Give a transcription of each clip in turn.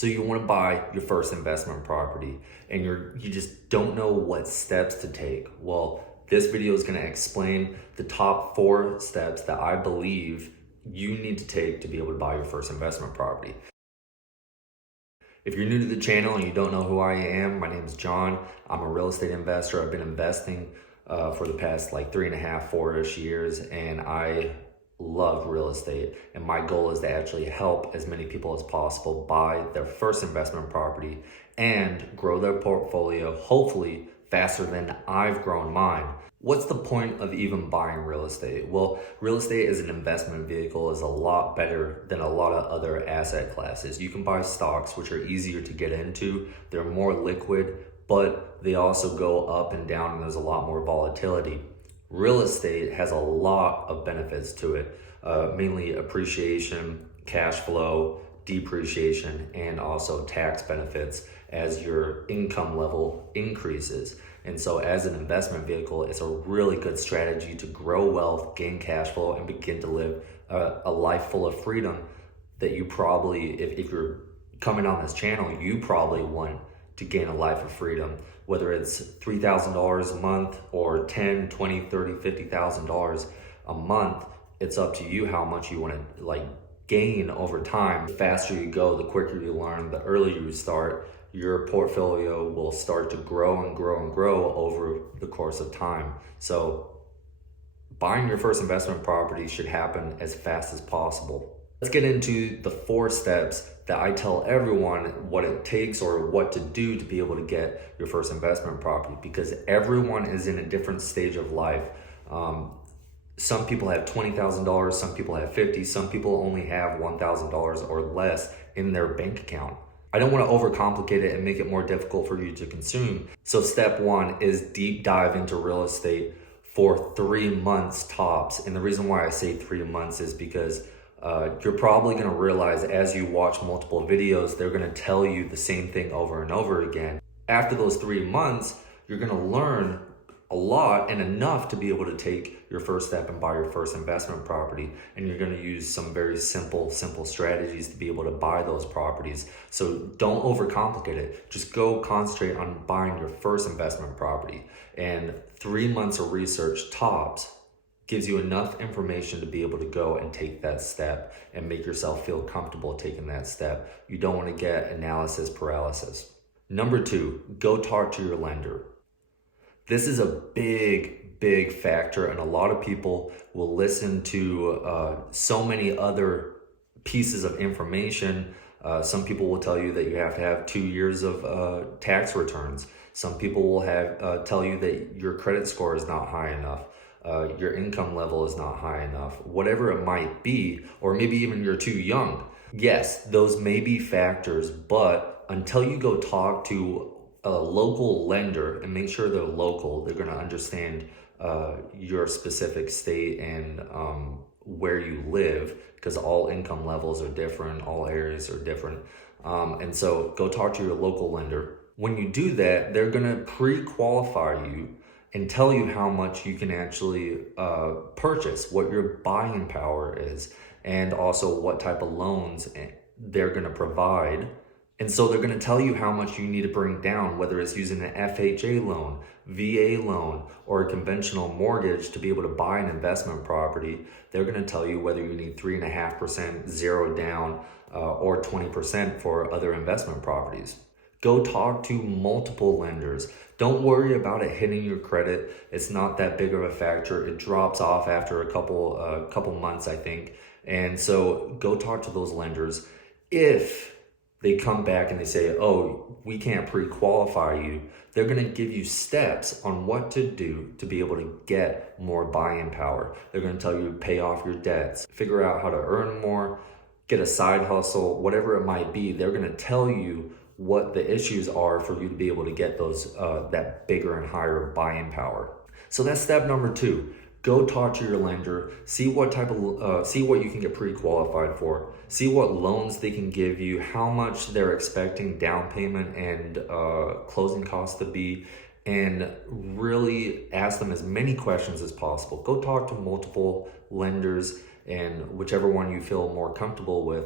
So you want to buy your first investment property and you just don't know what steps to take. Well, this video is going to explain the top 4 steps that I believe you need to take to be able to buy your first investment property. If you're new to the channel and you don't know who I am, my name is John. I'm a real estate investor. I've been investing for the past like 3.5, 4-ish years, and I love real estate. And my goal is to actually help as many people as possible buy their first investment property and grow their portfolio, hopefully faster than I've grown mine. What's the point of even buying real estate? Well, real estate as an investment vehicle is a lot better than a lot of other asset classes. You can buy stocks, which are easier to get into. They're more liquid, but they also go up and down, and there's a lot more volatility. Real estate has a lot of benefits to it, mainly appreciation, cash flow, depreciation, and also tax benefits as your income level increases. And so as an investment vehicle, it's a really good strategy to grow wealth, gain cash flow, and begin to live a life full of freedom that you probably, if you're coming on this channel, you probably want to gain a life of freedom, whether it's $3,000 a month or $10, $20, $30, $50,000 a month. It's up to you how much you want to gain over time. The faster you go, the quicker you learn, the earlier you start, your portfolio will start to grow and grow and grow over the course of time. So buying your first investment property should happen as fast as possible. Let's get into the 4 steps that I tell everyone what it takes or what to do to be able to get your first investment property, because everyone is in a different stage of life. Some people have $20,000, some people have $50,000, some people only have $1,000 or less in their bank account. I don't want to overcomplicate it and make it more difficult for you to consume. So step 1 is deep dive into real estate for 3 months tops. And the reason why I say 3 months is because you're probably going to realize as you watch multiple videos, they're going to tell you the same thing over and over again. After those 3 months, you're going to learn a lot and enough to be able to take your first step and buy your first investment property. And you're going to use some very simple strategies to be able to buy those properties. So don't overcomplicate it. Just go concentrate on buying your first investment property. And 3 months of research tops gives you enough information to be able to go and take that step and make yourself feel comfortable taking that step. You don't want to get analysis paralysis. Number 2, go talk to your lender. This is a big factor, and a lot of people will listen to so many other pieces of information. Some people will tell you that you have to have 2 years of tax returns. Some people will tell you that your credit score is not high enough. Your income level is not high enough, whatever it might be, or maybe even you're too young. Yes, those may be factors, but until you go talk to a local lender and make sure they're local, they're going to understand your specific state and where you live, because all income levels are different, all areas are different. And so go talk to your local lender. When you do that, they're going to pre-qualify you and tell you how much you can actually purchase, what your buying power is, and also what type of loans they're going to provide. And so they're going to tell you how much you need to bring down, whether it's using an FHA loan, VA loan, or a conventional mortgage to be able to buy an investment property. They're going to tell you whether you need 3.5%, 0 down, or 20% for other investment properties. Go talk to multiple lenders. Don't worry about it hitting your credit. It's not that big of a factor. It drops off after a couple months, I think. And so go talk to those lenders. If they come back and they say, oh, we can't pre-qualify you, they're going to give you steps on what to do to be able to get more buying power. They're going to tell you to pay off your debts, figure out how to earn more, get a side hustle, whatever it might be. They're going to tell you what the issues are for you to be able to get those that bigger and higher buying power. So that's step number 2. Go talk to your lender, see what you can get pre-qualified for, see what loans they can give you, how much they're expecting down payment and closing costs to be, and really ask them as many questions as possible. Go talk to multiple lenders, and whichever one you feel more comfortable with,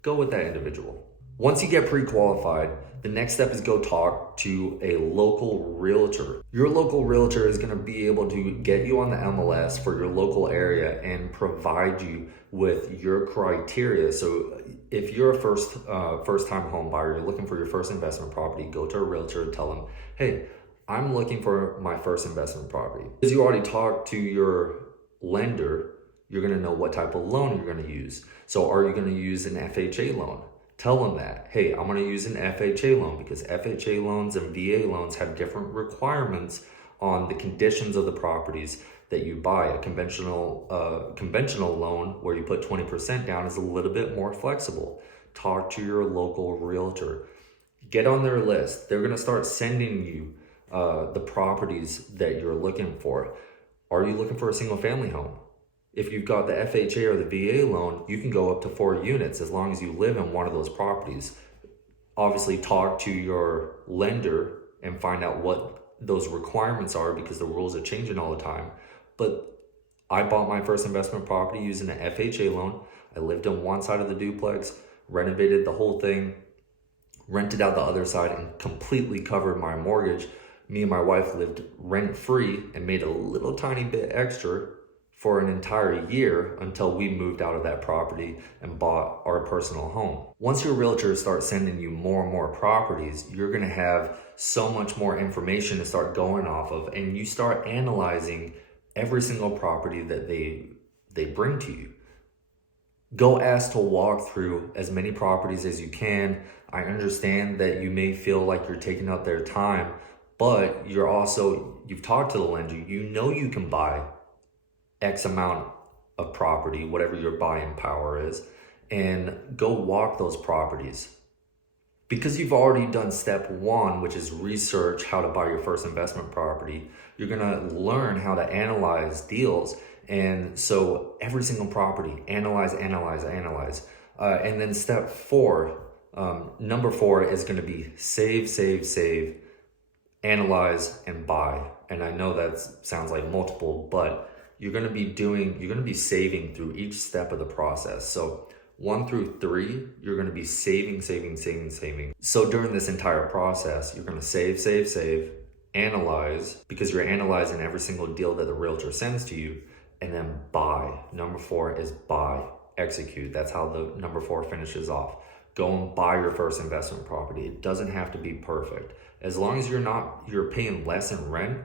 go with that individual. Once you get pre-qualified, the next step is go talk to a local realtor. Your local realtor is going to be able to get you on the MLS for your local area and provide you with your criteria. So if you're a first-time home buyer, you're looking for your first investment property, go to a realtor and tell them, hey, I'm looking for my first investment property. Because you already talked to your lender, you're going to know what type of loan you're going to use. So are you going to use an FHA loan? Tell them that, hey, I'm going to use an FHA loan because FHA loans and VA loans have different requirements on the conditions of the properties that you buy. A conventional loan where you put 20% down is a little bit more flexible. Talk to your local realtor. Get on their list. They're going to start sending you the properties that you're looking for. Are you looking for a single family home? If you've got the FHA or the VA loan, you can go up to 4 units as long as you live in one of those properties. Obviously, talk to your lender and find out what those requirements are because the rules are changing all the time. But I bought my first investment property using an FHA loan. I lived on one side of the duplex, renovated the whole thing, rented out the other side, and completely covered my mortgage. Me and my wife lived rent-free and made a little tiny bit extra for an entire year until we moved out of that property and bought our personal home. Once your realtor starts sending you more and more properties, you're gonna have so much more information to start going off of, and you start analyzing every single property that they bring to you. Go ask to walk through as many properties as you can. I understand that you may feel like you're taking up their time, but you've talked to the lender, you know you can buy X amount of property, whatever your buying power is, and go walk those properties. Because you've already done step one, which is research how to buy your first investment property, you're gonna learn how to analyze deals. And so every single property, analyze. And then step four, number 4 is gonna be save, analyze, and buy. And I know that sounds like multiple, but you're going to be saving through each step of the process. So 1 through 3, you're going to be saving. So during this entire process, you're going to save, analyze, because you're analyzing every single deal that the realtor sends to you, and then buy. Number 4 is buy, execute. That's how the number 4 finishes off. Go and buy your first investment property. It doesn't have to be perfect. As long as you're paying less in rent,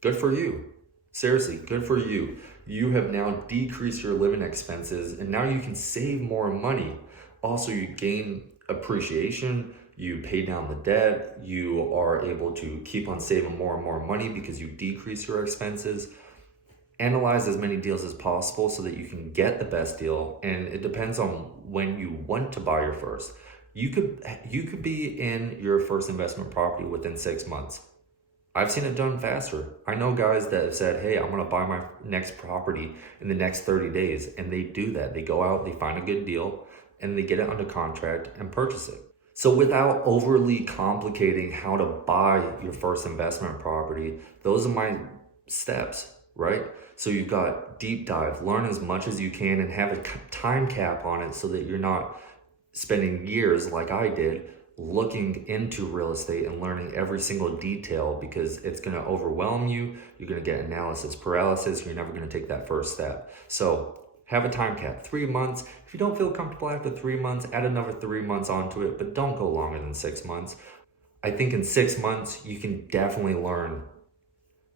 good for you. Seriously, good for you. You have now decreased your living expenses and now you can save more money. Also, you gain appreciation, you pay down the debt, you are able to keep on saving more and more money because you decrease your expenses. Analyze as many deals as possible so that you can get the best deal, and it depends on when you want to buy your first. You could be in your first investment property within 6 months. I've seen it done faster. I know guys that have said, hey, I'm gonna buy my next property in the next 30 days. And they do that. They go out, they find a good deal, and they get it under contract and purchase it. So without overly complicating how to buy your first investment property, those are my steps, right? So you've got deep dive, learn as much as you can and have a time cap on it so that you're not spending years like I did looking into real estate and learning every single detail, because it's going to overwhelm you. You're going to get analysis paralysis. You're never going to take that first step. So have a time cap, 3 months. If you don't feel comfortable after 3 months, add another 3 months onto it, but don't go longer than 6 months. I think in 6 months, you can definitely learn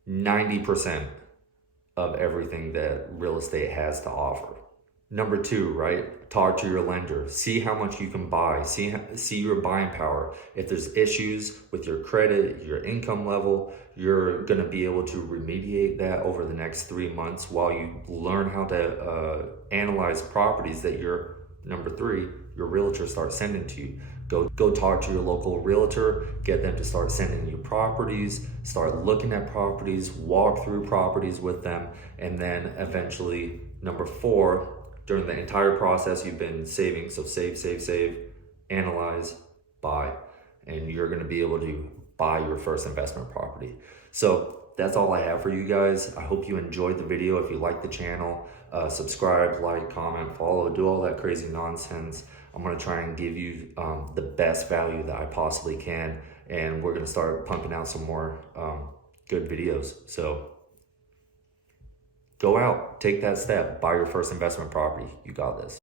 90% of everything that real estate has to offer. Number 2, right? Talk to your lender. See how much you can buy. See your buying power. If there's issues with your credit, your income level, you're going to be able to remediate that over the next 3 months while you learn how to analyze properties that number 3, your realtor starts sending to you. Go talk to your local realtor, get them to start sending you properties, start looking at properties, walk through properties with them, and then eventually, number 4, during the entire process, you've been saving. So save, analyze, buy, and you're going to be able to buy your first investment property. So that's all I have for you guys. I hope you enjoyed the video. If you like the channel, subscribe, like, comment, follow, do all that crazy nonsense. I'm going to try and give you the best value that I possibly can. And we're going to start pumping out some more good videos. So go out, take that step, buy your first investment property. You got this.